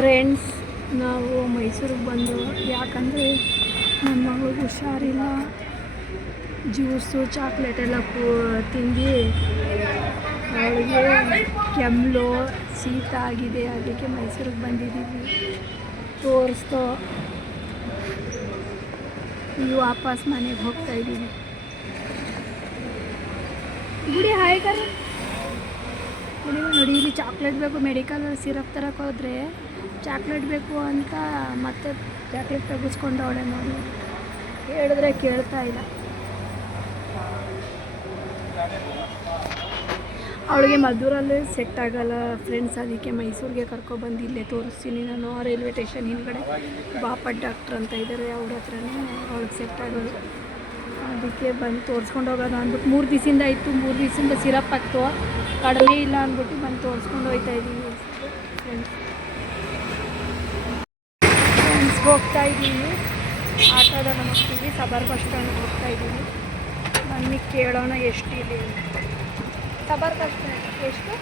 Friends ನಾವು ಮೈಸೂರಿಗೆ ಬಂದು, ಯಾಕಂದರೆ ನನ್ನ ಮಗಳಿಗೆ ಹುಷಾರಿಲ್ಲ. ಜ್ಯೂಸು, ಚಾಕ್ಲೇಟ್ ಎಲ್ಲ ಕೂ, ತಿಂದು ಅವಳಿಗೆ ಶೀತ ಆಗಿದೆ. ಅದಕ್ಕೆ ಮೈಸೂರಿಗೆ ಬಂದಿದ್ದೀವಿ. ತೋರಿಸ್ತೋ ಈಗ ವಾಪಸ್ ಮನೆಗೆ ಹೋಗ್ತಾ ಇದ್ದೀವಿ ಗುಡಿ ಹಾಯ್ ಕರೆ ನೋಡಿ ಇಲ್ಲಿ ಚಾಕ್ಲೇಟ್ ಬೇಕು, ಮೆಡಿಕಲ್ ಸಿರಪ್ ತರಕ್ಕೆ ಚಾಕ್ಲೇಟ್ ಬೇಕು ಅಂತ ಮತ್ತೆ ಚಾಕ್ಲೇಟ್ ತೆಗೆಸ್ಕೊಂಡವಳೆ ನೋಡಿ. ಹೇಳಿದ್ರೆ ಕೇಳ್ತಾ ಇಲ್ಲ. ಅವಳಿಗೆ ಮದ್ದೂರಲ್ಲೇ ಸೆಟ್ ಆಗಲ್ಲ. ಫ್ರೆಂಡ್ಸ್ ಅದಕ್ಕೆ ಮೈಸೂರಿಗೆ ಕರ್ಕೊಬಂದು ಇಲ್ಲೇ ತೋರಿಸ್ತೀನಿ ನಾನು. ರೈಲ್ವೆ ಸ್ಟೇಷನ್ ಹಿಂದ್ಗಡೆ ಬಾಪಟ್ ಡಾಕ್ಟ್ರ್ ಅಂತ ಇದ್ದಾರೆ ಅವ್ರ ಹತ್ರನೇ ಅವಳಿಗೆ ಸೆಟ್ ಆಗೋದು. ಅದಕ್ಕೆ ಬಂದು ತೋರಿಸ್ಕೊಂಡು ಹೋಗೋದು ಅಂದ್ಬಿಟ್ಟು ಮೂರು ದಿವಸದಿಂದ ಇತ್ತು ಮೂರು ದಿವಸದಿಂದ ಸಿರಪ್ ಹಾಕ್ತು ಕಡಿಮೆ ಇಲ್ಲ ಅಂದ್ಬಿಟ್ಟು ಬಂದು ತೋರಿಸ್ಕೊಂಡು ಹೋಗ್ತಾ ಇದ್ದೀವಿ ಫ್ರೆಂಡ್ಸ್ ಫ್ರೆಂಡ್ಸ್ ಹೋಗ್ತಾ ಇದ್ದೀನಿ. ಆಟೋದಲ್ಲಿ ಹೋಗ್ತೀವಿ ಸಬರ್ ಬಸ್ ಸ್ಟ್ಯಾಂಡ್ಗೆ ಹೋಗ್ತಾ ಇದ್ದೀನಿ. ಬನ್ನಿ ಕೇಳೋಣ ಎಷ್ಟಿದೆ ಇದೆ ಸಬರ್ ಬಸ್ ಸ್ಟ್ಯಾಂಡ್ ಎಷ್ಟು?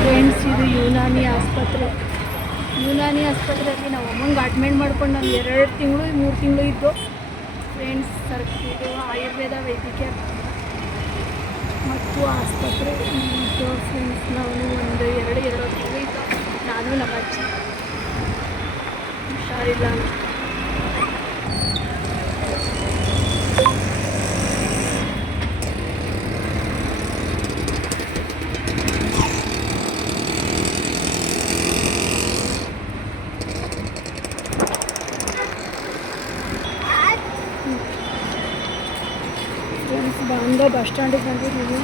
ಫ್ರೆಂಡ್ಸ್ ಇದು ಯುನಾನಿ ಆಸ್ಪತ್ರೆ. ಯುನಾನಿ ಆಸ್ಪತ್ರೆಯಲ್ಲಿ ನಾವು ಅಮ್ಮಂಗೆ ಅಡ್ಮಿಟ್ ಮಾಡ್ಕೊಂಡು ನಾನು ಎರಡು ತಿಂಗಳು ಮೂರು ತಿಂಗಳು ಇದ್ದು. ಫ್ರೆಂಡ್ಸ್ ಸರ್ ಇದು ಆಯುರ್ವೇದ ವೈದ್ಯಕೀಯ ಮತ್ತು ಆಸ್ಪತ್ರೆ ಮತ್ತು ಫ್ರೆಂಡ್ಸ್ ನಾವು ಒಂದು ಎರಡು ಎರಡು ತಿಂಗಳು ನಾನು ನಮ್ಮ ಅಜ್ಜಿ ಹುಷಾರಿಲ್ಲ. ಬಾಂಬೆ ಬಸ್ ಸ್ಟ್ಯಾಂಡಿಗೆ ಬಂದಿದ್ದೀವಿ.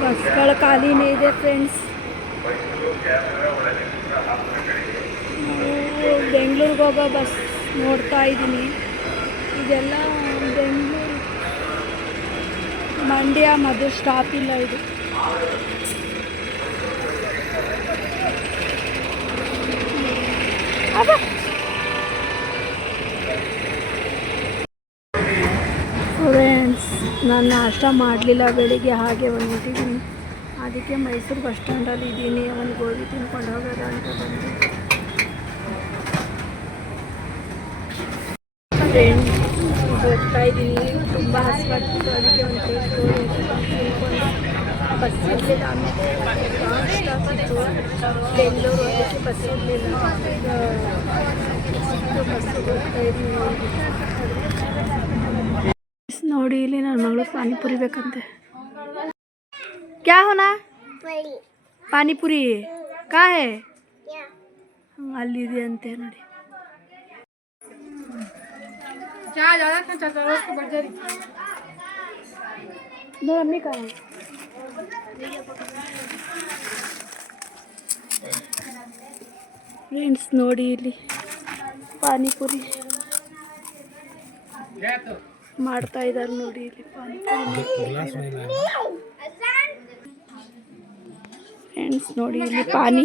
ಬಸ್ಗಳ ಖಾಲಿನೇ ಇದೆ ಫ್ರೆಂಡ್ಸ್ ಬೆಂಗಳೂರಿಗೆ ಹೋಗೋ ಬಸ್ ನೋಡ್ತಾ ಇದ್ದೀನಿ. ಇದೆಲ್ಲ ಬೆಂಗಳೂರು ಮಂಡ್ಯ ಮದು ಸ್ಟಾಪ್ ಇಲ್ಲ ಇದು. ಫ್ರೆಂಡ್ಸ್ ನಾನು ನಾಷ್ಟ ಮಾಡಲಿಲ್ಲ, ಬೆಳಿಗ್ಗೆ ಹಾಗೆ ಬಂದ್ಬಿಟ್ಟಿದ್ದೀನಿ. ಅದಕ್ಕೆ ಮೈಸೂರು ಬಸ್ ಸ್ಟ್ಯಾಂಡಲ್ಲಿ ಇದ್ದೀನಿ. ಒಂದು ಗೋಬಿ ತಿನ್ಕೊಂಡು ಹೋಗೋದ ಅಂತ ಬಂದು. ಫ್ರೆಂಡ್ಸ್ ಹೋಗ್ತಾ ತುಂಬ ಹಸಿವಾಗ್ತಿತ್ತು ಅದಕ್ಕೆ ಒಂದು ಟೇಸ್ಟ್ ತಿನ್ಕೊಂಡು ಬಸ್ ಇರಲಿಲ್ಲ ಆಮೇಲೆ ಲಾಸ್ಟ್ ಆಗ್ತಿತ್ತು ಬೆಂಗಳೂರು ಹೋಗೋಕ್ಕೆ ಬಸ್ ಇರಲಿಲ್ಲ ಬಸ್ಸಿಗೆ ಹೋಗ್ತಾ ಇದ್ದೀನಿ ನೋಡಿ ಇಲ್ಲಿ ನನ್ನ ಮಗಳು ಪಾನಿಪುರಿ ಬೇಕಂತೆ ಕ್ಯಾ ಹೋನಾ ಪಾನಿಪುರಿ ಕಾ ಹೇ ಹ್ಮ್, ಅಲ್ಲಿದೆ ಅಂತೆ ನೋಡಿ दो मम्मी का ಫ್ರೆಂಡ್ಸ್ ನೋಡಿ ಇಲ್ಲಿ ಪಾನಿಪುರಿ ಮಾಡ್ತಾ ಇದ್ದಾರೆ ನೋಡಿ ಇಲ್ಲಿ ಫ್ರೆಂಡ್ಸ್ ನೋಡಿ ಇಲ್ಲಿ ಪಾನಿ.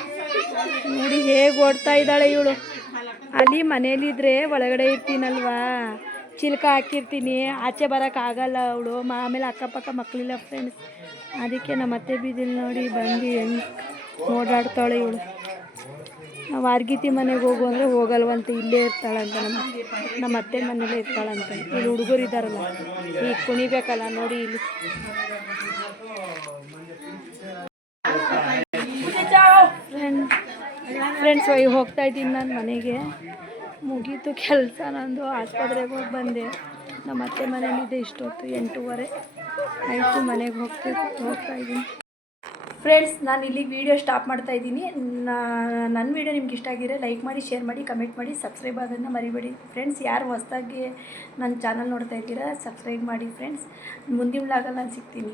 ನೋಡಿ ಹೇಗೆ ಓಡ್ತಾ ಇದ್ದಾಳೆ ಇವಳು. ಅಲ್ಲಿ ಮನೇಲಿದ್ರೆ ಒಳಗಡೆ ಇರ್ತೀನಲ್ವಾ? ಚಿಲ್ಕ ಹಾಕಿರ್ತೀನಿ. ಆಚೆ ಬರೋಕ್ಕಾಗಲ್ಲ ಅವಳು. ಆಮೇಲೆ ಅಕ್ಕಪಕ್ಕ ಮಕ್ಕಳಿಲ್ಲ ಫ್ರೆಂಡ್ಸ್ ಅದಕ್ಕೆ ನಮ್ಮ ಅತ್ತೆ ಬೀದಿಲಿ ನೋಡಿ ಬಂದು ಹೆಂಗೆ ಓಡಾಡ್ತಾಳೆ ಇವಳು. ನಾವು ವಾರ್ಗಿತಿ ಮನೆಗೆ ಹೋಗು ಅಂದರೆ ಹೋಗಲ್ವಂತೆ. ಇಲ್ಲೇ ಇರ್ತಾಳಂತ ನಮ್ಮ ನಮ್ಮ ಅತ್ತೆ ಮನೇಲೇ ಇರ್ತಾಳಂತೆ. ಇಲ್ಲಿ ಹುಡುಗರು ಇದ್ದಾರಲ್ಲ ಈಗ ಕುಣಿಬೇಕಲ್ಲ ನೋಡಿ ಇಲ್ಲಿ. ಫ್ರೆಂಡ್ಸ್ ಈಗ ಹೋಗ್ತಾ ಇದ್ದೀನಿ ನಾನು ಮನೆಗೆ. ಮುಗೀತು ಕೆಲಸ ನಂದು. ಆಸ್ಪತ್ರೆಗೆ ಹೋಗಿ ಬಂದೆ. ನಮ್ಮ ಅತ್ತೆ ಮನೇಲಿದೆ ಇಷ್ಟೊತ್ತು, ಎಂಟೂವರೆ. ಆಯಿತು, ಮನೆಗೆ ಹೋಗ್ಬೇಕು ಹೋಗ್ತಾ ಇದ್ದೀನಿ. ಫ್ರೆಂಡ್ಸ್ ನಾನು ಇಲ್ಲಿಗೆ ವೀಡಿಯೋ ಸ್ಟಾಪ್ ಮಾಡ್ತಾ ಇದ್ದೀನಿ. ನನ್ನ ವೀಡಿಯೋ ನಿಮ್ಗೆ ಇಷ್ಟ ಆಗಿದ್ರೆ ಲೈಕ್ ಮಾಡಿ ಶೇರ್ ಮಾಡಿ ಕಮೆಂಟ್ ಮಾಡಿ ಸಬ್ಸ್ಕ್ರೈಬ್ ಆಗೋದನ್ನ ಮರಿಬೇಡಿ. ಫ್ರೆಂಡ್ಸ್ ಯಾರು ಹೊಸ್ದಾಗಿ ನನ್ನ ಚಾನಲ್ ನೋಡ್ತಾ ಇದ್ದೀರಾ ಸಬ್ಸ್ಕ್ರೈಬ್ ಮಾಡಿ ಫ್ರೆಂಡ್ಸ್ ಮುಂದಿನ ವ್ಲಾಗಲ್ಲಿ ನಾನು ಸಿಗ್ತೀನಿ.